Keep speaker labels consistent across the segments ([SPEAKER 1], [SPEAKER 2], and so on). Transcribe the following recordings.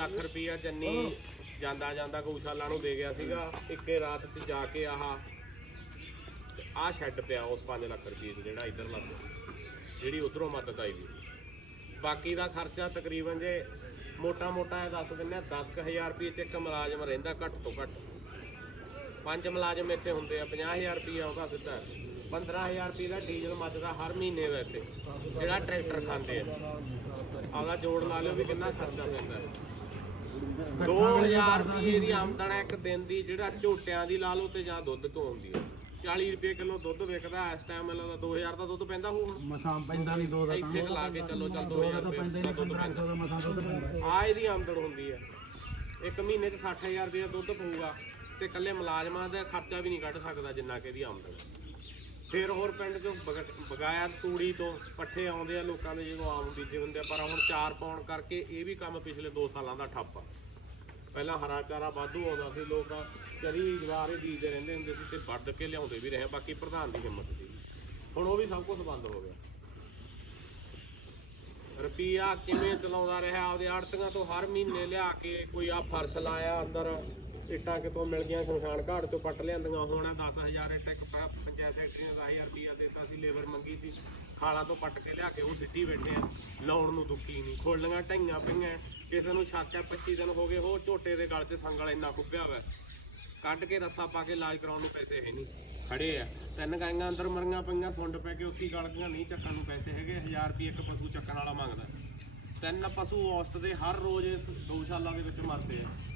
[SPEAKER 1] ਲੱਖ ਰੁਪਈਆ ਚੰਨੀ ਜਾਂਦਾ ਜਾਂਦਾ ਗਊਸ਼ਾਲਾ ਨੂੰ ਦੇ ਗਿਆ ਸੀਗਾ। ਇੱਕੇ ਰਾਤ 'ਚ ਜਾ ਕੇ ਆਹ ਆਹ ਸ਼ੈੱਡ ਪਿਆ ਉਸ 5 ਲੱਖ ਰੁਪਈਏ 'ਚ ਜਿਹੜਾ ਇੱਧਰ ਲੱਗ ਜਿਹੜੀ ਉਧਰੋਂ ਮਦਦ ਆਈ ਵੀ ਬਾਕੀ ਦਾ ਖਰਚਾ ਤਕਰੀਬਨ ਜੇ ਮੋਟਾ ਮੋਟਾ ਇਹ ਦੱਸ ਦਿੰਦੇ ਆ 10000 ਰੁਪਏ 'ਚ ਇੱਕ ਮੁਲਾਜ਼ਮ ਰਹਿੰਦਾ ਘੱਟ ਤੋਂ ਘੱਟ। ਪੰਜ ਮੁਲਾਜ਼ਮ ਇੱਥੇ ਹੁੰਦੇ ਆ 50000 ਰੁਪਏ ਉਹਦਾ ਸਿੱਧਾ। 15000 ਰੁਪਏ ਦਾ ਡੀਜ਼ਲ ਮੱਚਦਾ ਹਰ ਮਹੀਨੇ ਦਾ ਇੱਥੇ। ਜਿਹੜਾ ਟਰੈਕਟਰ ਖਾਂਦੇ ਆ। ਆਪਦਾ ਜੋੜ ਲਾ ਲਿਓ ਵੀ ਕਿੰਨਾ ਖਰਚਾ ਪੈਂਦਾ। 2000 ਰੁਪਏ ਦੀ ਆਮਦਨ ਹੈ ਇੱਕ ਦਿਨ ਦੀ ਜਿਹੜਾ ਝੋਟਿਆਂ ਦੀ ਲਾ ਲਓ ਤੇ ਜਾਂ ਦੁੱਧ ਤੋਂ ਹੈ? 40 ਰੁਪਏ ਕਿਲੋ ਦੁੱਧ ਵਿਕਦਾ ਇਸ ਟਾਈਮ ਮੈਨੂੰ ਲੱਗਦਾ 2000 ਦਾ ਦੁੱਧ ਪੈਂਦਾ ਹੋਊ
[SPEAKER 2] ਮਸਾਂ ਪੈਂਦਾ ਨਹੀਂ ਦੋ ਦਾ
[SPEAKER 1] ਇੱਥੇ ਲਾ ਕੇ ਚੱਲੋ ਚੱਲ 2000 ਰੁਪਏ
[SPEAKER 2] ਪੈਂਦੇ
[SPEAKER 1] ਦਾ ਦੁੱਧ ਪੈਂਦਾ।
[SPEAKER 2] 1500 ਦਾ ਮਸਾਂ ਦੁੱਧ ਪੈਂਦਾ।
[SPEAKER 1] ਆ ਇਹਦੀ ਆਮਦਨ ਹੁੰਦੀ ਹੈ। ਇੱਕ ਮਹੀਨੇ 'ਚ 60000 ਰੁਪਏ ਦੁੱਧ ਪਊਗਾ ਤੇ ਇਕੱਲੇ ਮੁਲਾਜ਼ਮਾਂ ਦਾ ਖਰਚਾ ਵੀ ਨਹੀਂ ਕੱਢ ਸਕਦਾ ਜਿੰਨਾ ਕਿ ਇਹਦੀ ਆਮਦਨ। ਫਿਰ ਹੋਰ ਪਿੰਡ 'ਚੋਂ ਬਗ- ਬਗਾਇਆ ਤੂੜੀ ਤੋਂ ਪੱਠੇ ਆਉਂਦੇ ਆ ਲੋਕਾਂ ਦੇ ਜਦੋਂ ਆਮ ਬੀਜੇ ਹੁੰਦੇ ਆ ਪਰ ਹੁਣ ਚਾਰ ਪਾਉਣ ਕਰਕੇ ਇਹ ਵੀ ਕੰਮ ਪਿਛਲੇ 2 ਸਾਲਾਂ ਦਾ ਠੱਪ ਆ। ਪਹਿਲਾਂ ਹਰਾ ਚਾਰਾ ਵਾਧੂ ਆਉਂਦਾ ਸੀ, ਲੋਕ ਚਰੀ ਜਵਾਰੇ ਬੀਜਦੇ ਰਹਿੰਦੇ ਹੁੰਦੇ ਸੀ ਤੇ ਵੱਢ ਕੇ ਲਿਆਉਂਦੇ ਵੀ ਰਹੇ, ਬਾਕੀ ਪ੍ਰਧਾਨ ਦੀ ਹਿੰਮਤ ਸੀ। ਹੁਣ ਉਹ ਵੀ ਸਭ ਕੁਝ ਬੰਦ ਹੋ ਗਿਆ। ਰੁਪਈਆ ਕਿਵੇਂ ਚਲਾਉਂਦਾ ਰਿਹਾ, ਆਪਦੇ ਆੜਤੀਆਂ ਤੋਂ ਹਰ ਮਹੀਨੇ ਲਿਆ ਕੇ ਕੋਈ ਆ ਫਰਸ਼ ਲਾਇਆ ਅੰਦਰ ਇੱਟਾਂ ਕਿਤੋਂ ਮਿਲ ਗਈਆਂ ਸ਼ਮਸ਼ਾਨ ਘਾਟ ਤੋਂ ਪੱਟ ਲਿਆਂਦੀਆਂ, ਹੁਣ 10000 ਇੱਟ ਇੱਕ ਪ- ਪੰਚਾਇਤ ਸੈਕਟਰੀ ਨੇ 10000 ਰੁਪਈਆ ਦਿੱਤਾ ਸੀ, ਲੇਬਰ ਮੰਗੀ ਸੀ, ਖਾਲਾਂ ਤੋਂ ਪੱਟ ਕੇ ਲਿਆ ਕੇ ਉਹ ਸਿੱਟੀ ਬੈਠੇ ਆ, ਲਾਉਣ ਨੂੰ ਦੁੱਖੀ ਨਹੀਂ ਖੋਲੀਆਂ ਢਾਈਆਂ ਪਈਆਂ, ਕਿਸੇ ਨੂੰ ਸ਼ੱਕ ਹੈ 25 ਦਿਨ ਹੋ ਗਏ ਉਹ ਝੋਟੇ ਦੇ ਗਲ 'ਚ ਸੰਗਲ ਇੰਨਾ ਖੁੱਬਿਆ ਹੋਇਆ ਕੱਢ ਕੇ ਰੱਸਾ ਪਾ ਕੇ ਇਲਾਜ ਕਰਾਉਣ ਨੂੰ ਪੈਸੇ ਹੈ ਨਹੀਂ, ਖੜੇ ਆ, ਤਿੰਨ ਗਾਈਆਂ ਅੰਦਰ ਮਰੀਆਂ ਪਈਆਂ ਸੁੰਡ ਪੈ ਕੇ ਉੱਥੇ ਹੀ ਗਲ ਨਹੀਂ ਚੱਕਣ ਨੂੰ ਪੈਸੇ ਹੈਗੇ 1000 ਰੁਪਏ ਇੱਕ ਪਸ਼ੂ ਚੱਕਣ ਵਾਲਾ ਮੰਗਦਾ, ਤਿੰਨ ਪਸ਼ੂ ਔਸਤ ਦੇ ਹਰ ਰੋਜ਼ ਇਸ ਗਊਸ਼ਾਲਾ ਦੇ ਵਿੱਚ ਮਰਦੇ ਆ।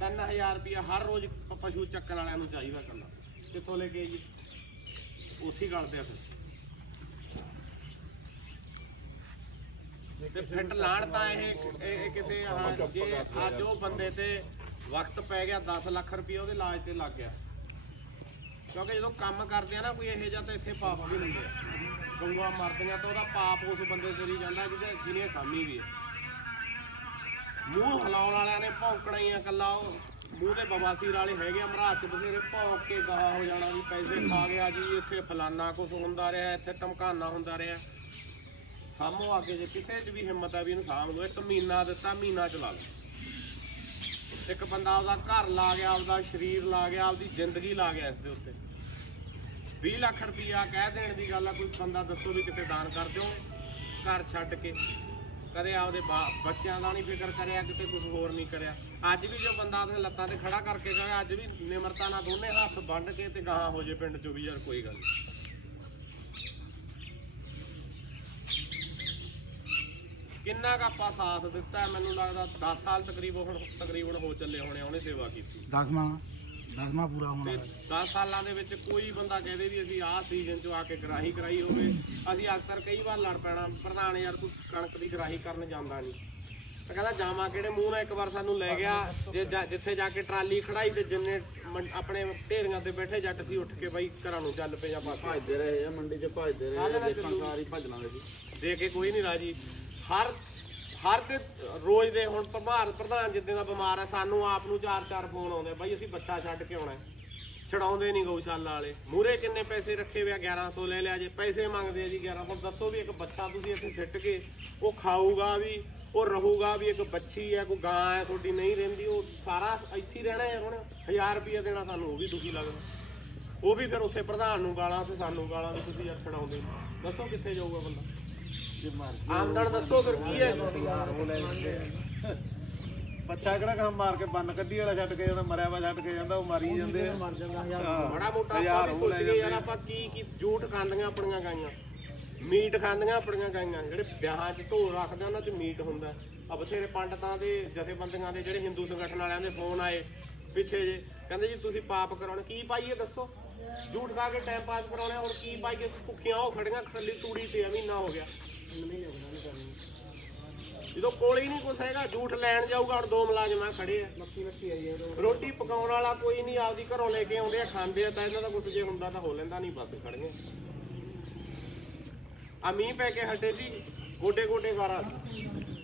[SPEAKER 1] 3000 ਰੁਪਏ ਹਰ ਰੋਜ਼ ਪ- ਪਸ਼ੂ ਚੱਕਣ ਵਾਲਿਆਂ ਨੂੰ ਚਾਹੀਦਾ ਕਰਨਾ। ਕਿੱਥੋਂ ਲੈ ਕੇ ਜੀ? ਉੱਥੇ ਹੀ ਗਲਦੇ ਆ ਫਿਰ। ਤੇ ਫਿੱਟ ਲਾਣ ਤਾਂ ਇਹ ਇਹ ਇਹ ਕਿਸੇ ਆਹ ਜੇ ਅੱਜ ਉਹ ਬੰਦੇ ਤੇ ਵਕਤ ਪੈ ਗਿਆ 10 ਲੱਖ ਰੁਪਏ ਉਹਦੇ ਇਲਾਜ ਤੇ ਲੱਗ ਗਿਆ। ਕਿਉਂਕਿ ਜਦੋਂ ਕੰਮ ਕਰਦੇ ਆ ਨਾ ਕੋਈ ਇਹੋ ਜਿਹਾ ਤਾਂ ਇੱਥੇ ਪਾਪ ਵੀ ਹੁੰਦੇ। ਆ ਗਊਆਂ ਮਰਦੀਆਂ ਤਾਂ ਉਹਦਾ ਪਾਪ ਉਸ ਬੰਦੇ ਤੇ ਹੀ ਜਾਂਦਾ ਜਿਹਦੇ ਜਿਹਨੇ ਸਾਮੀ ਵੀ ਹੈ ਮੂੰਹ ਹਲਾਉਣ ਵਾਲਿਆਂ ਨੇ ਭੌਂਕਣਾ ਹੀ ਆ ਕੱਲਾ ਉਹ। ਮੂੰਹ ਤੇ ਬਵਾਸੀਰ ਵਾਲੇ ਹੈਗੇ ਆ ਮਹਾਰਾਜ ਚ ਬਥੇਰੇ ਭੌਂਕ ਕੇ ਗਾਹ ਹੋ ਜਾਣਾ ਵੀ ਪੈਸੇ ਖਾ ਗਿਆ ਜੀ, ਇੱਥੇ ਫਲਾਨਾ ਕੁਝ ਹੁੰਦਾ ਰਿਹਾ, ਇੱਥੇ ਟਮਕਾਨਾ ਹੁੰਦਾ ਰਿਹਾ। ਸਾਹਮੋ ਆ ਕੇ ਜੇ ਕਿਸੇ 'ਚ ਵੀ ਹਿੰਮਤ ਆ ਵੀ ਇਹਨੂੰ ਸਾਂਭ ਲਓ, ਇੱਕ ਮਹੀਨਾ ਦਿੱਤਾ, ਮਹੀਨਾ ਚਲਾ ਲਓ। ਇੱਕ ਬੰਦਾ ਆਪਦਾ ਘਰ ਲਾ ਗਿਆ, ਆਪਦਾ ਸਰੀਰ ਲਾ ਗਿਆ, ਆਪਦੀ ਜ਼ਿੰਦਗੀ ਲਾ ਗਿਆ ਇਸ ਦੇ ਉੱਤੇ। 20 ਲੱਖ ਰੁਪਈਆ ਕਹਿ ਦੇਣ ਦੀ ਗੱਲ ਆ, ਕੋਈ ਬੰਦਾ ਦੱਸੋ ਵੀ ਕਿਤੇ ਦਾਨ ਕਰ ਦਿਓ ਘਰ ਛੱਡ ਕੇ। ਕਦੇ ਆਪਦੇ ਬਾ- ਬੱਚਿਆਂ ਦਾ ਨਹੀਂ ਫਿਕਰ ਕਰਿਆ, ਕਿਤੇ ਕੁਝ ਹੋਰ ਨਹੀਂ ਕਰਿਆ। ਅੱਜ ਵੀ ਜੋ ਬੰਦਾ ਆਪਦੀਆਂ ਲੱਤਾਂ ਤੇ ਖੜਾ ਕਰਕੇ ਕਹੇ, ਅੱਜ ਵੀ ਨਿਮਰਤਾ ਨਾਲ ਦੋਨੇ ਹੱਥ ਵੰਡ ਕੇ ਤੇ ਗਾਹਾਂ ਹੋ ਜੇ ਪਿੰਡ ਚੋਂ ਵੀ, ਯਾਰ ਕੋਈ ਗੱਲ ਨਹੀਂ। ਕਿੰਨਾ ਕੁ ਆਪਾਂ ਸਾਥ ਦਿੱਤਾ ਹੈ? ਮੈਨੂੰ ਲੱਗਦਾ 10 ਸਾਲ ਤਕਰੀਬਨ ਹੁਣ ਤਕਰੀਬਨ ਹੋ ਚੱਲੇ ਹੋਣੇ, ਉਹਨੇ ਸੇਵਾ ਕੀਤੀ।
[SPEAKER 2] ਦਸਵਾਂ ਦਸਵਾਂ ਪੂਰਾ ਹੋਣਾ
[SPEAKER 1] ਤੇ 10 ਸਾਲਾਂ ਦੇ ਵਿੱਚ ਕੋਈ ਬੰਦਾ ਕਹਦੇ ਵੀ ਅਸੀਂ ਆਹ ਸੀਜ਼ਨ ਚ ਆ ਕੇ ਗਰਾਹੀ ਕਰਾਈ ਹੋਵੇ ਅਸੀਂ ਅਕਸਰ ਕਈ ਵਾਰ ਲੜ ਪੈਣਾ ਪ੍ਰਧਾਨ ਯਾਰ ਤੂੰ ਕਣਕ ਦੀ ਗਰਾਹੀ ਕਰਨ ਜਾਂਦਾ ਨਹੀਂ। ਤਾਂ ਕਹਿੰਦਾ ਜਾਵਾਂ ਕਿਹੜੇ ਮੂੰਹ ਨਾਲ ਇੱਕ ਵਾਰ ਸਾਨੂੰ ਲੈ ਗਿਆ ਜੇ ਜਿੱਥੇ ਜਾ ਕੇ ਟਰਾਲੀ ਖੜਾਈ ਤੇ ਜਿੰਨੇ ਆਪਣੇ ਢੇਰੀਆਂ ਤੇ ਬੈਠੇ ਜੱਟ ਸੀ ਉੱਠ ਕੇ ਬਾਈ ਘਰਾਂ ਨੂੰ ਚੱਲ ਪਏ ਜਾਂ ਪਾਸੇ
[SPEAKER 3] ਭੱਜਦੇ ਰਹੇ ਆ ਮੰਡੀ 'ਚ ਭੱਜਦੇ ਰਹੇ ਆ
[SPEAKER 1] ਚੱਲੂ?
[SPEAKER 3] ਸਾਰੀ ਭੱਜਣਾ ਦੇ ਸੀ
[SPEAKER 1] ਦੇ ਕੇ ਕੋਈ ਨਹੀਂ ਰਾਜੀ। ਹਰ ਹਰ ਦੇ ਰੋਜ਼ ਦੇ ਹੁਣ ਪ੍ਰਭਾਰ ਪ੍ਰਧਾਨ ਜਿੱਦਾਂ ਦਾ ਬਿਮਾਰ ਹੈ, ਸਾਨੂੰ ਆਪ ਨੂੰ ਚਾਰ ਚਾਰ ਫੋਨ ਆਉਂਦੇ ਬਾਈ ਅਸੀਂ ਬੱਚਾ ਛੱਡ ਕੇ ਆਉਣਾ ਹੈ। ਛਡਾਉਂਦੇ ਨਹੀਂ ਗਊਸ਼ਾਲਾ ਵਾਲੇ। ਮੂਰੇ ਕਿੰਨੇ ਪੈਸੇ ਰੱਖੇ ਹੋਏ ਆ 1100 ਲੈ ਲਿਆ ਜੇ, ਪੈਸੇ ਮੰਗਦੇ ਆ ਜੀ 11 ਹੁਣ ਦੱਸੋ ਵੀ ਇੱਕ ਬੱਚਾ ਤੁਸੀਂ ਇੱਥੇ ਸਿੱਟ ਕੇ, ਉਹ ਖਾਊਗਾ ਵੀ, ਉਹ ਰਹੂਗਾ ਵੀ ਇੱਕ ਬੱਚੀ ਹੈ, ਕੋਈ ਗਾਂ ਹੈ, ਤੁਹਾਡੀ ਨਹੀਂ ਰਹਿੰਦੀ, ਉਹ ਸਾਰਾ ਇੱਥੇ ਹੀ ਰਹਿਣਾ ਹੈ ਹੁਣ। 1000 ਰੁਪਏ ਦੇਣਾ ਸਾਨੂੰ, ਉਹ ਵੀ ਦੁਖੀ ਲੱਗਦਾ। ਉਹ ਵੀ ਫਿਰ ਉੱਥੇ ਪ੍ਰਧਾਨ ਨੂੰ ਗਾਲਾਂ ਤੇ ਸਾਨੂੰ ਗਾਲਾਂ ਵੀ ਤੁਸੀਂ ਯਾਰ ਛਡਾਉਂਦੇ ਦੱਸੋ ਕਿੱਥੇ ਜਾਊਗਾ ਬੰਦਾ? ਆਮਦਨ ਦੱਸੋ ਫਿਰ ਕੀ ਹੈ?
[SPEAKER 3] ਬੱਚਾ ਕਿਹੜਾ ਕੰਮ ਮਾਰ ਕੇ ਬੰਨ ਕੱਢੀ ਵਾਲਾ ਛੱਡ ਕੇ ਜਾਂਦਾ ਮਰਿਆ ਵਾ ਛੱਡ ਕੇ ਜਾਂਦਾ ਉਹ ਮਾਰੀ ਜਾਂਦੇ ਆ।
[SPEAKER 2] ਮਰ ਜਾਂਦਾ ਯਾਰ।
[SPEAKER 3] ਹਾਂ।
[SPEAKER 1] ਬੜਾ ਮੋਟਾ ਆਪਾਂ ਵੀ ਸੋਚ ਗਏ ਯਾਰ। ਆਪਾਂ ਕੀ ਕੀ ਝੂਠ ਖਾਂਦੀਆਂ ਆਪਣੀਆਂ ਗਾਈਆਂ। ਮੀਟ ਖਾਂਦੀਆਂ ਆਪਣੀਆਂ ਗਾਈਆਂ ਜਿਹੜੇ ਵਿਆਹਾਂ 'ਚ ਢੋਲ ਰੱਖਦੇ ਉਹਨਾਂ 'ਚ ਮੀਟ ਹੁੰਦਾ। ਆ ਬਥੇਰੇ ਪੰਡਤਾਂ ਦੇ ਜਥੇਬੰਦੀਆਂ ਦੇ ਜਿਹੜੇ ਹਿੰਦੂ ਸੰਗਠਨ ਵਾਲਿਆਂ ਦੇ ਫੋਨ ਆਏ ਪਿੱਛੇ ਜੇ। ਕਹਿੰਦੇ ਜੀ ਤੁਸੀਂ ਪਾਪ ਕਰਾਉਣੇ ਕੀ ਪਾਈਏ ਦੱਸੋ? ਝੂਠ ਖਾ ਕੇ ਟਾਈਮ ਪਾਸ ਕਰਾਉਣੇ ਹੋਰ ਕੀ ਪਾਈਏ? ਭੁੱਖੀਆਂ ਉਹ ਖੜੀਆਂ ਖੱਲੀ ਤੂੜੀ ਤੇ ਆ ਮਹੀਨਾ ਹੋ ਗਿਆ। ਜਦੋਂ ਕੋਲ ਹੀ ਨਹੀਂ ਕੁਛ ਹੈਗਾ, ਝੂਠ ਲੈਣ ਜਾਊਗਾ, ਹੁਣ ਦੋ ਮੁਲਾਜ਼ਮਾਂ ਖੜੇ ਆ।
[SPEAKER 2] ਮੱਕੀ ਮੱਕੀ ਆਈ
[SPEAKER 1] ਰੋਟੀ ਪਕਾਉਣ ਵਾਲਾ ਕੋਈ ਨਹੀਂ, ਆਪਦੀ ਘਰੋਂ ਲੈ ਕੇ ਆਉਂਦੇ ਆ, ਖਾਂਦੇ ਆ, ਤਾਂ ਇਹਨਾਂ ਦਾ ਕੁਝ ਜੇ ਹੁੰਦਾ ਤਾਂ ਹੋ ਲੈਂਦਾ, ਨਹੀਂ ਬਸ ਖੜੀਆਂ। ਆ ਮੀਂਹ ਪੈ ਕੇ ਹਟੇ ਸੀ ਗੋਡੇ ਗੋਡੇ ਵਾਰਾ।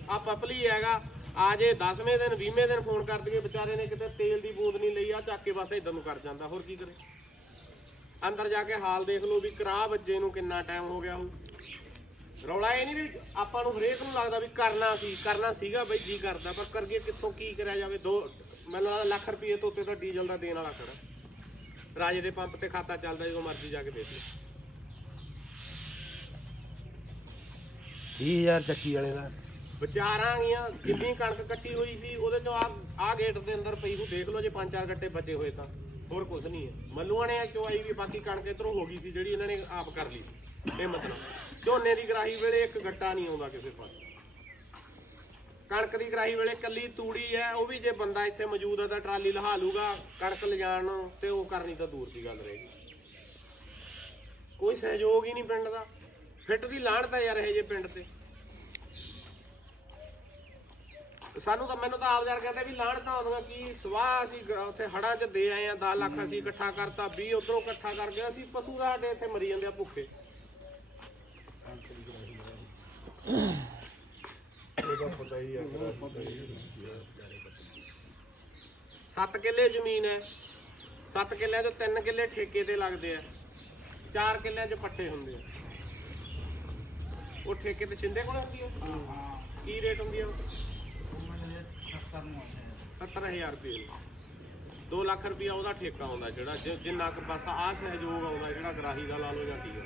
[SPEAKER 1] ਆ ਪਪਲੀ ਹੈਗਾ ਆ ਜੇ 10ਵੇਂ ਦਿਨ 20ਵੇਂ ਦਿਨ ਫੋਨ ਕਰ ਦਈਏ, ਵਿਚਾਰੇ ਨੇ ਕਿਤੇ ਤੇਲ ਦੀ ਬੂੰਦ ਨਹੀਂ ਲਈ ਆ ਚੱਕ ਕੇ ਬਸ ਇਦਾਂ ਨੂੰ ਕਰ ਜਾਂਦਾ, ਹੋਰ ਕੀ ਕਰੇ? ਅੰਦਰ ਜਾ ਕੇ ਹਾਲ ਦੇਖ ਲਓ ਵੀ ਕਰਾ ਬੱਜੇ ਨੂੰ ਕਿੰਨਾ ਟਾਈਮ ਹੋ ਗਿਆ ਉਹ ਰੌਲਾ ਇਹ ਨਹੀਂ ਵੀ ਆਪਾਂ ਨੂੰ ਹਰੇਕ ਨੂੰ ਲੱਗਦਾ ਵੀ ਕਰਨਾ ਸੀ ਕਰਨਾ ਸੀਗਾ ਬਈ ਜੀ ਕਰਦਾ ਪਰ ਕਰਗੇ ਕਿੱਥੋਂ ਕੀ ਕਰਿਆ ਜਾਵੇ ਦੋ ਮੈਨੂੰ ਲੱਗਦਾ ਲੱਖ ਰੁਪਏ ਤੋਂ ਉੱਤੇ ਤਾਂ ਡੀਜ਼ਲ ਦਾ ਦੇਣ ਵਾਲਾ ਖੜਾ ਰਾਜੇ ਦੇ ਪੰਪ ਤੇ ਖਾਤਾ ਚੱਲਦਾ ਜਦੋਂ ਮਰਜ਼ੀ ਜਾ ਕੇ ਦੇਖ ਲਓ।
[SPEAKER 2] 20000 ਚੱਕੀ ਵਾਲੇ ਦਾ।
[SPEAKER 1] ਵਿਚਾਰਾਂ ਗੀਆਂ ਜਿੰਨੀ ਕਣਕ ਕੱਟੀ ਹੋਈ ਸੀ ਉਹਦੇ ਚੋਂ ਆ ਆ ਗੇਟ ਦੇ ਅੰਦਰ ਪਈ ਨੂੰ ਦੇਖ ਲਓ ਜੇ ਪੰਜ ਚਾਰ ਗੱਟੇ ਬਚੇ ਹੋਏ ਤਾਂ। ਹੋਰ ਕੁਝ ਨਹੀਂ ਹੈ। ਮੱਲੂਆਂ ਨੇ ਚੋਂ ਆਈ ਵੀ ਬਾਕੀ ਕਣਕ ਇਧਰੋਂ ਹੋ ਗਈ ਸੀ ਜਿਹੜੀ ਇਹਨਾਂ ਨੇ ਆਪ ਕਰ ਲਈ ਸੀ। ਇਹ ਮਤਲਬ। ਝੋਨੇ ਦੀ ਗਰਾਹੀ ਵੇਲੇ ਇੱਕ ਗੱਟਾ ਨਹੀਂ ਆਉਂਦਾ ਕਿਸੇ ਪਾਸੇ। ਕਣਕ ਦੀ ਗਰਾਹੀ ਵੇਲੇ ਕੱਲੀ ਤੂੜੀ ਹੈ, ਉਹ ਵੀ ਜੇ ਬੰਦਾ ਇੱਥੇ ਮੌਜੂਦ ਹੈ ਤਾਂ ਟਰਾਲੀ ਲਹਾ ਲੂਗਾ ਕਣਕ ਲਿਜਾਣ ਤੇ ਉਹ ਕਰਨੀ ਤਾਂ ਦੂਰ ਦੀ ਗੱਲ ਰਹੇਗੀ। ਕੋਈ ਸਹਿਯੋਗ ਹੀ ਨਹੀਂ ਪਿੰਡ ਦਾ। ਫਿੱਟ ਦੀ ਲਾਹਣ ਤਾਂ ਯਾਰ ਇਹ ਜੇ ਪਿੰਡ ਤੇ। ਸਾਨੂੰ ਤਾਂ, ਮੈਨੂੰ ਤਾਂ ਆਪ ਯਾਰ ਕਹਿੰਦੇ ਵੀ ਲਾਹਣ ਤਾਂ ਆਉਂਦੀਆਂ, ਕੀ ਸਵਾਹ ਅਸੀਂ ਉੱਥੇ ਹੜਾਂ 'ਚ ਦੇ ਆਏ ਆ 10 ਲੱਖ ਅਸੀਂ ਇਕੱਠਾ ਕਰਤਾ 20 ਉਧਰੋਂ ਇਕੱਠਾ ਕਰ ਗਿਆ ਅਸੀਂ ਪਸ਼ੂ ਦਾ ਸਾਡੇ ਇੱਥੇ ਮਰੀ ਜਾਂਦੇ ਆ ਭੁੱਖੇ। ਸੱਤ ਕਿੱਲੇ ਜ਼ਮੀਨ ਹੈ। ਸੱਤ ਕਿੱਲਿਆਂ ਚੋਂ ਤਿੰਨ ਕਿੱਲੇ ਠੇਕੇ ਤੇ ਲੱਗਦੇ ਆ। ਚਾਰ ਕਿੱਲਿਆਂ 'ਚ ਪੱਠੇ ਹੁੰਦੇ ਆ। ਉਹ ਠੇਕੇ ਤੇ ਚਿੰਦੇ ਕੋਲ ਹੁੰਦੀ ਆ? ਕੀ ਰੇਟ ਹੁੰਦੀ ਆ 70000 ਰੁਪਏ। 2 ਲੱਖ ਰੁਪਇਆ ਉਹਦਾ ਠੇਕਾ ਆਉਂਦਾ ਜਿਹੜਾ ਜਿ- ਜਿੰਨਾ ਕੁ ਬਸ ਆ ਸਹਿਯੋਗ ਆਉਂਦਾ ਜਿਹੜਾ ਗਰਾਹੀ ਦਾ ਲਾ ਲਓ ਜਾਂ ਕੀ ਆ।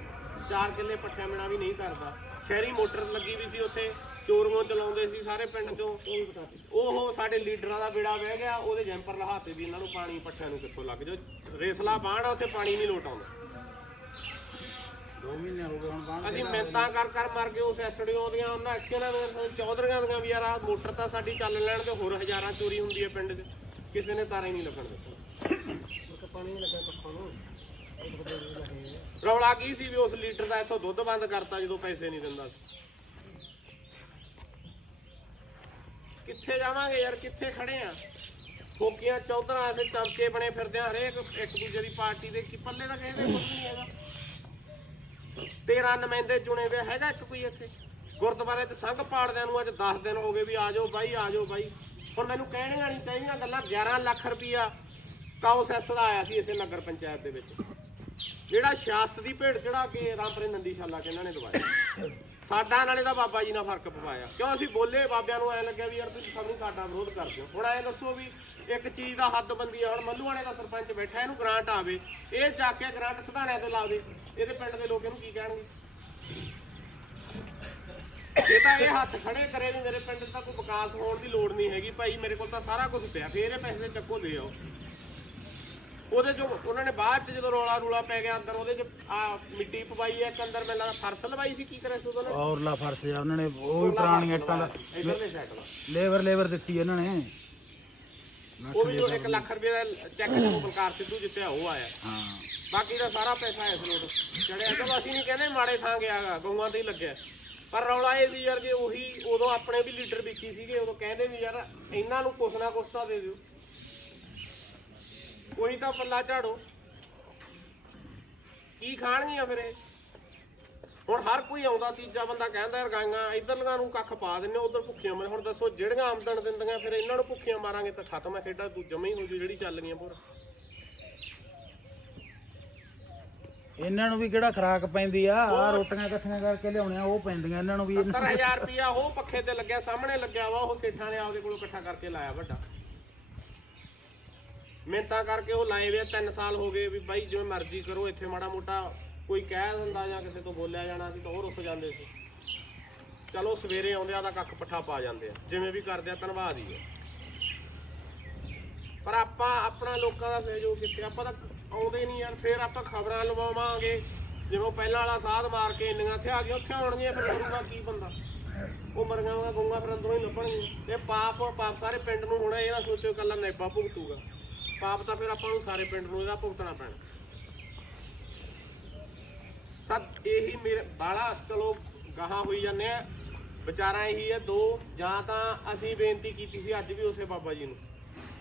[SPEAKER 1] ਚਾਰ ਕਿੱਲੇ ਪੱਠਿਆਂ ਬਿਨਾ ਵੀ ਨਹੀਂ ਸਰਦਾ। ਸ਼ਹਿਰੀ ਮੋਟਰ ਲੱਗੀ ਵੀ ਸੀ ਉੱਥੇ ਚੋਰੀਆਂ ਚਲਾਉਂਦੇ ਸੀ ਸਾਰੇ ਪਿੰਡ ਚੋਂ। ਉਹ ਸਾਡੇ ਲੀਡਰਾਂ ਦਾ ਬੇੜਾ ਵਹਿ ਗਿਆ ਉਹਦੇ ਜੈਂਪਰ ਲਹਾਤੇ ਵੀ ਇਹਨਾਂ ਨੂੰ ਪਾਣੀ ਪੱਠਿਆਂ ਨੂੰ ਕਿੱਥੋਂ ਲੱਗ ਜੋ ਰੇਸਲਾ ਬਾਣ ਆ ਉੱਥੇ ਪਾਣੀ ਨਹੀਂ ਲੋਟ ਆਉਂਦਾ।
[SPEAKER 2] 2 ਮਹੀਨੇ ਹੋ ਗਏ ਹੁਣ ਬਾਹਰ
[SPEAKER 1] ਅਸੀਂ ਮਿਹਨਤਾਂ ਕਰ ਕਰ ਮਰ ਗਏ ਉਸ ਐਸਡੀਓ ਦੀਆਂ ਉਹਨਾਂ ਐਕਸ਼ਨਾਂ ਦੀਆਂ ਚੌਧਰੀਆਂ ਦੀਆਂ ਵੀ ਯਾਰ ਆਹ ਮੋਟਰ ਤਾਂ ਸਾਡੀ ਚੱਲ ਲੈਣ ਤੇ ਹੋਰ ਹਜ਼ਾਰਾਂ ਚੋਰੀ ਹੁੰਦੀ ਹੈ ਪਿੰਡ 'ਚ। ਕਿਸੇ ਨੇ ਤਾਰਾਂ ਨਹੀਂ ਲੱਗਣ ਦਿੱਤਾ। ਪਾਣੀ ਨਹੀਂ ਰੌਲਾ ਕੀ ਸੀ ਵੀ ਉਸ ਲੀਟਰ ਦਾ ਇੱਥੋਂ ਦੁੱਧ ਬੰਦ ਕਰਤਾ ਜਦੋਂ ਪੈਸੇ ਨਹੀਂ ਦਿੰਦਾ ਸੀ? ਕਿੱਥੇ ਜਾਵਾਂਗੇ ਯਾਰ? ਕਿੱਥੇ ਖੜੇ ਆ? ਫੋਕੀਆਂ ਚੌਧਰਾਂ ਐਸੇ ਚਮਚੇ ਬਣੇ ਫਿਰਦੇ ਆ ਹਰੇਕ ਇੱਕ ਦੂਜੇ ਦੀ ਪਾਰਟੀ ਦੇ ਕੀ ਪੱਲੇ ਦਾ ਕਿਸੇ ਦੇ ਕੁਝ ਨਹੀਂ ਹੈਗਾ। 13 ਨੁਮਾਇੰਦੇ ਚੁਣੇ ਵੇ ਹੈਗਾ ਇੱਕ ਕੋਈ ਇੱਥੇ? ਗੁਰਦੁਆਰੇ ਚ ਸੰਘ ਪਾੜਦਿਆਂ ਨੂੰ ਅੱਜ 10 ਦਿਨ ਹੋ ਗਏ ਵੀ ਆਜੋ ਬਾਈ ਆਜੋ ਬਾਈ। ਹੁਣ ਮੈਨੂੰ ਕਹਿਣੀਆਂ ਨਹੀਂ ਚਾਹੀਦੀਆਂ ਗੱਲਾਂ 11 ਲੱਖ ਰੁਪਈਆ ਕਾਉਸੈਸ ਦਾ ਆਇਆ ਸੀ ਇਸੇ ਨਗਰ ਪੰਚਾਇਤ ਦੇ ਵਿੱਚ। ਜਿਹੜਾ ਸ਼ਾਸਤ ਦੀ ਭੇਡ ਚੜਾ ਕੇ ਰਾਮਪੁਰੇ ਨੰਦੀਸ਼ਾਲਾ ਚ ਇਹਨਾਂ ਨੇ ਦਵਾਇਆ। ਸਾਡਾ ਨਾਲੇ ਦਾ ਬਾਬਾ ਜੀ ਨਾਲ ਫ਼ਰਕ ਪਵਾਇਆ। ਕਿਉਂ ਅਸੀਂ ਬੋਲੇ ਬਾਬਿਆਂ ਨੂੰ ਐ ਲੱਗਿਆ ਵੀ ਯਾਰ ਤੁਸੀਂ ਸਭ ਨੂੰ ਸਾਡਾ ਵਿਰੋਧ ਕਰਦੇ ਹੋ। ਹੁਣ ਐ ਦੱਸੋ ਵੀ ਇੱਕ ਚੀਜ਼ ਦਾ ਹੱਦਬੰਦੀ ਹੁਣ ਮੱਲੂਆਣੇ ਦਾ ਸਰਪੰਚ ਬੈਠਾ, ਇਹਨੂੰ ਗ੍ਰਾਂਟ ਆਵੇ, ਇਹ ਜਾ ਕੇ ਗ੍ਰਾਂਟ ਸਿਧਾਣਿਆਂ ਤੇ ਲਾ ਦੇ। ਇਹਦੇ ਪਿੰਡ ਦੇ ਲੋਕ ਇਹਨੂੰ ਕੀ ਕਹਿਣਗੇ? ਇਹ ਤਾਂ ਇਹ ਹੱਥ ਖੜੇ ਕਰੇ ਵੀ ਮੇਰੇ ਪਿੰਡ ਦਾ ਕੋਈ ਵਿਕਾਸ ਹੋਣ ਦੀ ਲੋੜ ਨਹੀਂ ਹੈਗੀ। ਭਾਈ ਮੇਰੇ ਕੋਲ ਤਾਂ ਸਾਰਾ ਕੁਝ ਪਿਆ, ਫੇਰ ਇਹ ਪੈਸੇ ਚੱਕੋ ਦੇ ਆਓ। ਉਹਦੇ ਜੋ ਉਹਨਾਂ ਨੇ ਬਾਅਦ ਚ ਜਦੋਂ ਰੋਲਾ ਰੂਲਾ ਪੈ ਗਿਆ ਅੰਦਰ ਉਹਦੇ ਚ ਆ ਮਿੱਟੀ ਪਵਾਈ ਹੈ ਇੱਕ ਅੰਦਰ ਮੈਨੂੰ ਲੱਗਦਾ ਫਰਸ਼ ਲਵਾਈ ਸੀ ਕੀ ਕਰਿਆ ਸੀ ਉਹਦਾ
[SPEAKER 2] ਔਰਲਾ ਫਰਸ਼ ਆ ਉਹਨਾਂ ਨੇ ਉਹ ਵੀ ਪੁਰਾਣੀਆਂ ਇੱਟਾਂ ਦਾ
[SPEAKER 1] ਇਧਰਲੇ ਸਾਈਡ ਦਾ
[SPEAKER 2] ਲੇਬਰ ਲੇਬਰ ਦਿੱਤੀ ਇਹਨਾਂ ਨੇ।
[SPEAKER 1] ਉਹ ਵੀ ਜੋ 1 ਲੱਖ ਰੁਪਏ ਦਾ ਚੈੱਕ ਜਦੋਂ ਬਲਕਾਰ ਸਿੱਧੂ ਜਿੱਤਿਆ ਉਹ ਆਇਆ।
[SPEAKER 2] ਹਾਂ।
[SPEAKER 1] ਬਾਕੀ ਦਾ ਸਾਰਾ ਪੈਸਾ ਇਸ ਲੋਟ ਚੜਿਆ। ਚਲੋ ਅਸੀਂ ਨਹੀਂ ਕਹਿੰਦੇ ਮਾੜੇ ਥਾਂ ਗਿਆਗਾ ਗਊਆਂ ਤੇ ਹੀ ਲੱਗਿਆ। ਪਰ ਰੌਲਾ ਇਹ ਵੀ ਯਾਰ ਜੇ ਉਹੀ ਉਦੋਂ ਆਪਣੇ ਵੀ ਲੀਡਰ ਵਿੱਚ ਸੀਗੇ ਉਦੋਂ ਕਹਿੰਦੇ ਵੀ ਯਾਰ ਇਹਨਾਂ ਨੂੰ ਕੁਛ ਨਾ ਕੁਛ ਤਾਂ ਦੇ ਦਿਓ। ਕੋਈ ਤਾਂ ਪੱਲਾ ਝਾੜੋ। ਕੀ ਖਾਣਗੀਆਂ ਫਿਰ ਇਹ? ਹੁਣ ਹਰ ਕੋਈ ਆਉਂਦਾ ਤੀਜਾ ਬੰਦਾ ਕਹਿੰਦਾ ਯਾਰ ਗਾਈਆਂ ਇਧਰਲੀਆਂ ਨੂੰ ਕੱਖ ਪਾ ਦਿੰਨੇ ਉਧਰ ਭੁੱਖੀਆਂ ਮਰ ਹੁਣ ਦੱਸੋ ਜਿਹੜੀਆਂ ਆਮਦਨ ਦਿੰਦੀਆਂ ਫਿਰ ਇਹਨਾਂ ਨੂੰ ਭੁੱਖੀਆਂ ਮਾਰਾਂਗੇ ਤਾਂ ਖਤਮ ਹੈ ਖੇਡਾ ਜਮਾ ਹੀ ਹੋ ਜੂ ਜਿਹੜੀ ਚੱਲ ਗਈਆਂ ਪੂਰਾ।
[SPEAKER 2] ਇਹਨਾਂ ਨੂੰ ਵੀ ਕਿਹੜਾ ਖਰਾਕ ਪੈਂਦੀ ਆ? ਆ ਰੋਟੀਆਂ ਇਕੱਠੀਆਂ ਕਰਕੇ ਲਿਆਉਣੀਆਂ ਉਹ ਪੈਂਦੀਆਂ ਇਹਨਾਂ ਨੂੰ ਵੀ।
[SPEAKER 1] 70000 ਰੁਪਿਆ ਉਹ ਪੱਖੇ ਤੇ ਲੱਗਿਆ ਸਾਹਮਣੇ ਲੱਗਿਆ ਵਾ ਉਹ ਸੇਠਾਂ ਨੇ ਆਪਦੇ ਕੋਲੋਂ ਇਕੱਠਾ ਕਰਕੇ ਲਾਇਆ ਵੱਡਾ। ਮਿਹਨਤਾਂ ਕਰਕੇ ਉਹ ਲਾਏ ਵੇ 3 ਸਾਲ ਹੋ ਗਏ ਵੀ ਬਾਈ ਜਿਵੇਂ ਮਰਜ਼ੀ ਕਰੋ, ਇੱਥੇ ਮਾੜਾ ਮੋਟਾ ਕੋਈ ਕਹਿ ਦਿੰਦਾ ਜਾਂ ਕਿਸੇ ਤੋਂ ਬੋਲਿਆ ਜਾਣਾ ਸੀ ਤਾਂ ਉਹ ਰੁੱਸ ਜਾਂਦੇ ਸੀ। ਚਲੋ ਸਵੇਰੇ ਆਉਂਦੇ ਆ ਦਾ ਕੱਖ ਪੱਠਾ ਪਾ ਜਾਂਦੇ ਆ, ਜਿਵੇਂ ਵੀ ਕਰਦੇ ਆ, ਧੰਨਵਾਦ ਹੀ ਹੈ ਪਰ ਆਪਾਂ ਆਪਣਾ ਲੋਕਾਂ ਦਾ ਸਹਿਯੋਗ ਕਿੱਥੇ ਆਪਾਂ ਤਾਂ ਆਉਂਦੇ ਨਹੀਂ ਯਾਰ, ਫੇਰ ਆਪਾਂ ਖਬਰਾਂ ਲਵਾਵਾਂਗੇ। ਜਿਵੇਂ ਪਹਿਲਾਂ ਵਾਲਾ ਸਾਧ ਮਾਰ ਕੇ ਇੰਨੀਆਂ ਇੱਥੇ ਆ ਗਈਆਂ, ਉੱਥੇ ਆਉਣਗੀਆਂ, ਫਿਰ ਕਰੂਗਾ ਕੀ ਬੰਦਾ? ਉਹ ਮਰੀਆਂ ਗੂੰਗਾ ਗਊਆਂ ਫਿਰ ਅੰਦਰੋਂ ਹੀ ਲੱਭਣਗੀਆਂ। ਤੇ ਪਾਪ ਪਾਪ ਸਾਰੇ ਪਿੰਡ ਨੂੰ ਹੋਣਾ, ਇਹ ਨਾ ਸੋਚੋ ਕੱਲਾ ਨੇਪਾ ਭੁਗਤੂਗਾ ਪਾਪ ਤਾਂ ਫਿਰ ਆਪਾਂ ਨੂੰ ਸਾਰੇ ਪਿੰਡ ਨੂੰ ਇਹਦਾ ਭੁਗਤਣਾ ਪੈਣਾ। ਸਤ, ਇਹੀ ਮੇਰੇ ਬਾਲਾ ਚਲੋ ਗਾਹਾਂ ਹੋਈ ਜਾਂਦੇ ਆ। ਵਿਚਾਰਾ ਇਹੀ ਹੈ ਦੋ, ਜਾਂ ਤਾਂ ਅਸੀਂ ਬੇਨਤੀ ਕੀਤੀ ਸੀ ਅੱਜ ਵੀ ਉਸੇ ਬਾਬਾ ਜੀ ਨੂੰ,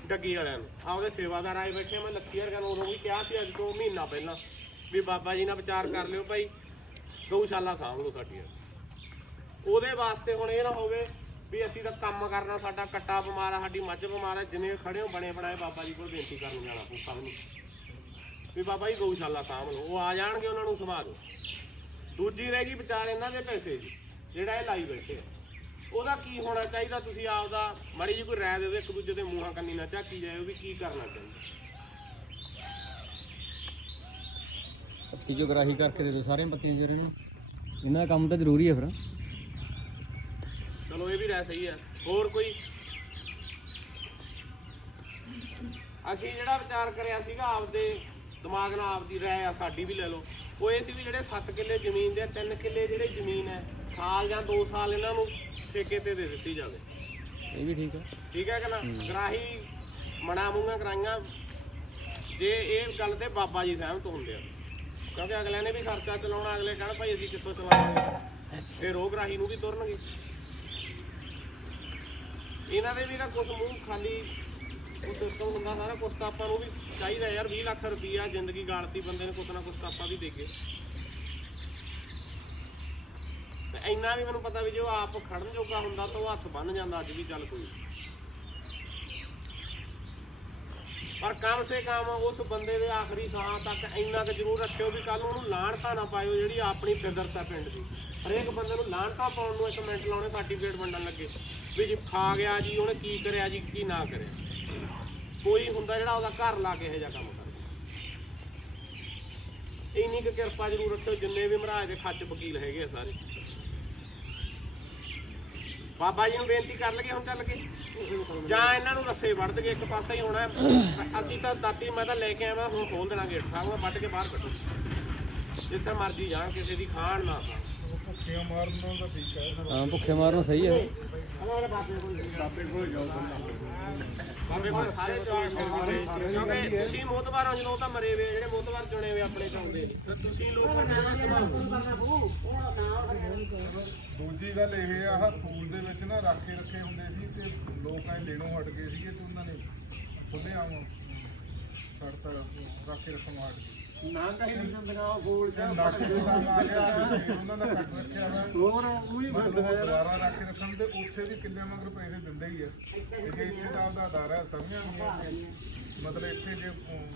[SPEAKER 1] ਡੱਗੀ ਵਾਲਿਆਂ ਨੂੰ। ਆਪਦੇ ਸੇਵਾਦਾਰ ਆਏ ਬੈਠੇ ਮੈਂ ਲੱਖੀ ਵਰਗਾ ਨੂੰ ਉਦੋਂ ਵੀ ਕਿਹਾ ਸੀ, ਅੱਜ ਤੋਂ ਮਹੀਨਾ ਪਹਿਲਾਂ, ਵੀ ਬਾਬਾ ਜੀ ਨਾਲ ਵਿਚਾਰ ਕਰ ਲਿਓ ਭਾਈ ਗਊਸ਼ਾਲਾ ਸਾਂਭ ਲਓ ਸਾਡੀ ਉਹਦੇ ਵਾਸਤੇ ਹੁਣ ਇਹ ਨਾ ਹੋਵੇ ਵੀ ਅਸੀਂ ਤਾਂ ਕੰਮ ਕਰਨਾ, ਸਾਡਾ ਕੱਟਾ ਬਿਮਾਰ ਆ, ਸਾਡੀ ਮੱਝ ਬਿਮਾਰ ਆ, ਜਿੰਨੇ ਖੜੇ ਹੋ, ਬਣੇ ਬਣਾਏ, ਬਾਬਾ ਜੀ ਕੋਲ ਬੇਨਤੀ ਕਰਨ ਜਾਣਾ ਪਊ ਸਭ ਨੂੰ ਵੀ ਬਾਬਾ ਜੀ ਗਊਸ਼ਾਲਾ ਸਾਂਭ ਲਓ ਉਹ ਆ ਜਾਣਗੇ, ਉਹਨਾਂ ਨੂੰ ਸਮਾ ਦਿਓ। ਦੂਜੀ ਰਹਿ ਗਈ ਵਿਚਾਰ ਇਹਨਾਂ ਦੇ ਪੈਸੇ ਦੀ, ਜਿਹੜਾ ਇਹ ਲਾਈ ਬੈਠੇ ਆ। ਉਹਦਾ ਕੀ ਹੋਣਾ ਚਾਹੀਦਾ? ਤੁਸੀਂ ਆਪਦਾ ਮਾੜੀ ਜੀ ਕੋਈ ਰਾਏ ਦੇ ਦਿਓ, ਇੱਕ ਦੂਜੇ ਦੇ ਮੂੰਹਾਂ ਕੰਨੀ ਨਾ ਝਾਕੀ ਜਾਇਓ ਵੀ ਕੀ ਕਰਨਾ ਚਾਹੀਦਾ।
[SPEAKER 4] ਪੱਤੀ ਜੋ ਗਰਾਹੀ ਕਰਕੇ ਦੇ ਦਿਓ, ਸਾਰੀਆਂ ਪੱਤੀਆਂ ਜਿਹੜੇ ਨੂੰ। ਇਹਨਾਂ ਦਾ ਕੰਮ ਤਾਂ ਜ਼ਰੂਰੀ ਹੈ ਫਿਰ।
[SPEAKER 1] ਚਲੋ ਇਹ ਵੀ ਰਾਏ ਸਹੀ ਹੈ ਹੋਰ ਕੋਈ? ਅਸੀਂ ਜਿਹੜਾ ਵਿਚਾਰ ਕਰਿਆ ਸੀਗਾ ਆਪਦੇ ਦਿਮਾਗ ਨਾਲ ਆਪਦੀ ਰਾਏ ਆ ਸਾਡੀ ਵੀ ਲੈ ਲਓ। ਉਹ ਇਹ ਸੀ ਵੀ ਜਿਹੜੇ 7 ਕਿੱਲੇ ਜ਼ਮੀਨ ਦੇ 3 ਕਿੱਲੇ ਜਿਹੜੇ ਜ਼ਮੀਨ ਹੈ ਸਾਲ ਜਾਂ 2 ਸਾਲ ਇਹਨਾਂ ਨੂੰ ਠੇਕੇ ਤੇ ਦੇ ਦਿੱਤੀ ਜਾਵੇ।
[SPEAKER 4] ਇਹ ਵੀ ਠੀਕ ਹੈ
[SPEAKER 1] ਠੀਕ ਹੈ ਕਿ ਨਾ? ਗਰਾਹੀ ਮਣਾ ਮੂੰਗਾ ਕਰਾਈਆਂ। ਜੇ ਇਹ ਗੱਲ ਤੇ ਬਾਬਾ ਜੀ ਸਹਿਮਤ ਹੁੰਦੇ ਆ। ਕਿਉਂਕਿ ਅਗਲਿਆਂ ਨੇ ਵੀ ਖਰਚਾ ਚਲਾਉਣਾ ਅਗਲੇ ਕਹਿਣ ਭਾਈ ਅਸੀਂ ਕਿੱਥੋਂ ਚਲਾਵਾਂਗੇ? ਫਿਰ ਉਹ ਗਰਾਹੀ ਨੂੰ ਵੀ ਤੁਰਨਗੇ। ਇਹਨਾਂ ਦੇ ਵੀ ਨਾ ਕੁਝ ਮੂੰਹ ਖਾਲੀ ਉਹ ਸਿਸਟਮ ਹੁੰਦਾ ਸਾਰਾ ਕੁਛ ਤਾਂ ਆਪਾਂ ਨੂੰ ਵੀ ਚਾਹੀਦਾ ਯਾਰ 20 ਲੱਖ ਰੁਪਈਆ ਜ਼ਿੰਦਗੀ ਗਾਲਤੀ ਬੰਦੇ ਨੂੰ ਕੁਛ ਨਾ ਕੁਛ ਤਾਂ ਆਪਾਂ ਵੀ ਦੇਗੇ ਤੇ ਇੰਨਾ ਵੀ ਮੈਨੂੰ ਪਤਾ ਵੀ ਜੇ ਉਹ ਆਪ ਖੜਨ ਜੋਗਾ ਹੁੰਦਾ ਤਾਂ ਉਹ ਹੱਥ ਬੰਨ ਜਾਂਦਾ ਅੱਜ ਵੀ ਚੱਲ ਕੋਈ। ਪਰ ਕਮ ਸੇ ਕਮ ਉਸ ਬੰਦੇ ਦੇ ਆਖਰੀ ਸਾਹ ਤੱਕ ਇੰਨਾ ਕੁ ਜ਼ਰੂਰ ਰੱਖਿਓ ਵੀ ਕੱਲ ਉਹਨੂੰ ਲਾਣਤਾ ਨਾ ਪਾਇਓ ਜਿਹੜੀ ਆਪਣੀ ਫਿਦਰਤ ਹੈ ਪਿੰਡ ਦੀ। ਹਰੇਕ ਬੰਦੇ ਨੂੰ ਲਾਹਣਤਾ ਪਾਉਣ ਨੂੰ ਇੱਕ ਮਿੰਟ ਲਾਉਣੇ ਸਰਟੀਫਿਕੇਟ ਵੰਡਣ ਲੱਗੇ। ਵੀ ਜੀ ਖਾ ਗਿਆ ਜੀ, ਉਹਨੇ ਕੀ ਕਰਿਆ ਜੀ, ਕੀ ਨਾ ਕਰਿਆ। ਕੋਈ ਹੁੰਦਾ ਜਿਹੜਾ ਉਹਦਾ ਘਰ ਲਾ ਕੇ ਇਹ ਜਿਹਾ ਕੰਮ ਕਰਦਾ। ਇੰਨੀ ਕੁ ਕਿਰਪਾ ਜ਼ਰੂਰ ਰੱਖੋ ਜਿੰਨੇ ਵੀ ਮਹਾਰਾਜ ਦੇ ਖੱਚ ਵਕੀਲ ਹੈਗੇ ਆ ਸਾਰੇ। ਬਾਬਾ ਜੀ ਨੂੰ ਬੇਨਤੀ ਕਰ ਲਗੇ ਹੁਣ ਚੱਲ ਕੇ। ਜਾਂ ਇਹਨਾਂ ਨੂੰ ਰੱਸੇ ਵੱਢ ਦਗੇ ਇੱਕ ਪਾਸਾ ਹੀ ਹੋਣਾ। ਹੈ। ਅਸੀਂ ਤਾਂ ਦਾਤੀ, ਮੈਂ ਤਾਂ ਲੈ ਕੇ ਆਵਾਂ, ਹੁਣ ਖੋਲ ਦੇਣਾ ਗੇਟ ਸਾਹਿਬ ਵੱਢ ਕੇ ਬਾਹਰ ਕੱਢੋ। ਜਿੱਥੇ ਮਰਜ਼ੀ ਜਾਣ ਕਿਸੇ ਦੀ ਖਾਣ ਨਾ ਖਾਣ।
[SPEAKER 3] ਭੁੱਖੀਆਂ ਮਾਰਨ ਦਾ ਠੀਕ ਹੈ
[SPEAKER 4] ਹਾਂ ਭੁੱਖੇ ਮਾਰਨਾ ਸਹੀ ਹੈ।
[SPEAKER 1] ਬਾਬੇ ਕੋਲ ਸਾਰੇ ਜਵਾਬ ਹੋਣਗੇ ਕਿਉਂਕਿ ਤੁਸੀਂ ਮੋਤਬਾਰ ਹੋ ਜਦੋਂ ਉਹ ਤਾਂ ਮਰੇ ਵੇ ਜਿਹੜੇ ਮੋਤਬਾਰ ਚੁਣੇ ਵੇ ਆਪਣੇ ਚਾਹੁੰਦੇ ਨਹੀਂ ਤੇ ਤੁਸੀਂ ਲੋਕਾਂ ਨੂੰ ਕਿਵੇਂ ਸੰਭਾਲੋ
[SPEAKER 3] ਦੂਜੀ ਗੱਲ ਇਹ ਆ ਆਹ ਸਕੂਲ ਦੇ ਵਿੱਚ ਨਾ ਰਾਖੇ ਰੱਖੇ ਹੁੰਦੇ ਸੀ ਤੇ ਲੋਕ ਐ ਲੈਣੋਂ ਹਟ ਗਏ ਸੀਗੇ ਤੇ ਉਹਨਾਂ ਨੇ ਖੁੱਲੇ ਆਮ ਛੱਡਤਾ ਰਾਖੇ ਰੱਖਣ ਨੂੰ ਹਟ ਗਏ।
[SPEAKER 5] ਨਾ ਗੋਲ ਹੋਰ
[SPEAKER 3] ਉਹ ਦੁਬਾਰਾ ਰਾਖੇ ਰੱਖਣ ਤੇ ਉੱਥੇ ਵੀ ਕਿੱਲੇ ਮਗਰ ਪੈਸੇ ਦਿੰਦੇ ਹੀ ਆ। ਤੇ ਜੇ ਇੱਥੇ ਦਾ ਆਪਦਾ ਅਦਾਰਾ ਸਮਝਿਆ ਨਹੀਂ ਮਤਲਬ ਇੱਥੇ ਜੇ ਅਮ,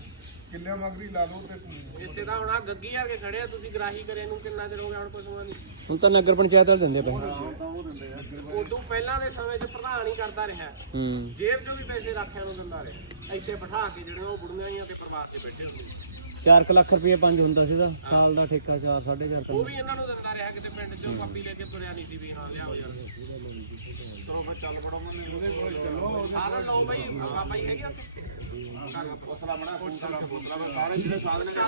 [SPEAKER 3] ਕਿੱਲੇ ਮਗਰ ਹੀ ਲਾ ਲਓ ਤੇ ਅਮ,
[SPEAKER 1] ਇੱਥੇ ਤਾਂ ਹੁਣ ਆ ਗੱਗੀ ਵਰਗੇ ਖੜੇ ਆ ਤੁਸੀਂ ਗਰਾਹੀ ਕਰੇ ਨੂੰ ਕਿੰਨਾ ਚਿਰ ਹੋ ਗਿਆ ਹੁਣ ਕੁਝ ਨਹੀਂ
[SPEAKER 4] ਹੁਣ ਤਾਂ ਨਗਰ ਪੰਚਾਇਤ ਵਾਲੇ ਦਿੰਦੇ ਪੈਸੇ।
[SPEAKER 1] ਉਦੋਂ ਪਹਿਲਾਂ ਦੇ ਸਮੇਂ 'ਚ ਪ੍ਰਧਾਨ ਹੀ ਕਰਦਾ ਰਿਹਾ।
[SPEAKER 4] ਹੂੰ।
[SPEAKER 1] ਜੇਬ 'ਚੋਂ ਵੀ ਪੈਸੇ ਰੱਖਿਆ ਨੂੰ ਦਿੰਦਾ ਰਿਹਾ। ਇੱਥੇ ਬਿਠਾ ਕੇ ਜਿਹੜੀਆਂ ਉਹ ਬੁੜੀਆਂ ਜੀਆਂ ਤੇ ਪਰਿਵਾਰ 'ਚ ਬੈਠੇ ਹੁੰਦੇ। ਸੀ।
[SPEAKER 4] 4 ਲੱਖ ਰੁਪਏ ਪੰਜ ਹੁੰਦਾ ਸੀਗਾ। ਸਾਲ ਦਾ ਠੇਕਾ 4 4.5
[SPEAKER 1] ਉਹ ਵੀ ਇਹਨਾਂ ਨੂੰ ਦਿੰਦਾ ਰਿਹਾ ਕਿਤੇ ਪਿੰਡ 'ਚੋਂ ਕਾਪੀ ਲੈ ਕੇ ਤੁਰਿਆ ਨਹੀਂ ਸੀ ਵੀ ਹਾਂ ਲਿਆਓ ਯਾਰ। ਚਲੋ ਫਿਰ ਚੱਲ ਬੜਾ ਮੰਨੇ ਉਹਦੇ ਕੋਲ ਚਲੋ ਸਾਰਾ ਲਓ ਬਈ ਬਾਬਾ ਜੀ ਹੈਗੇ ਆ ਉੱਥੇ? ਪੁੱਛਲਾ ਬਣਾ ਪੁੱਛਲਾ ਪੁੱਛਲਾ ਸਾਰੇ ਜਿਹੜੇ ਸਾਧਨ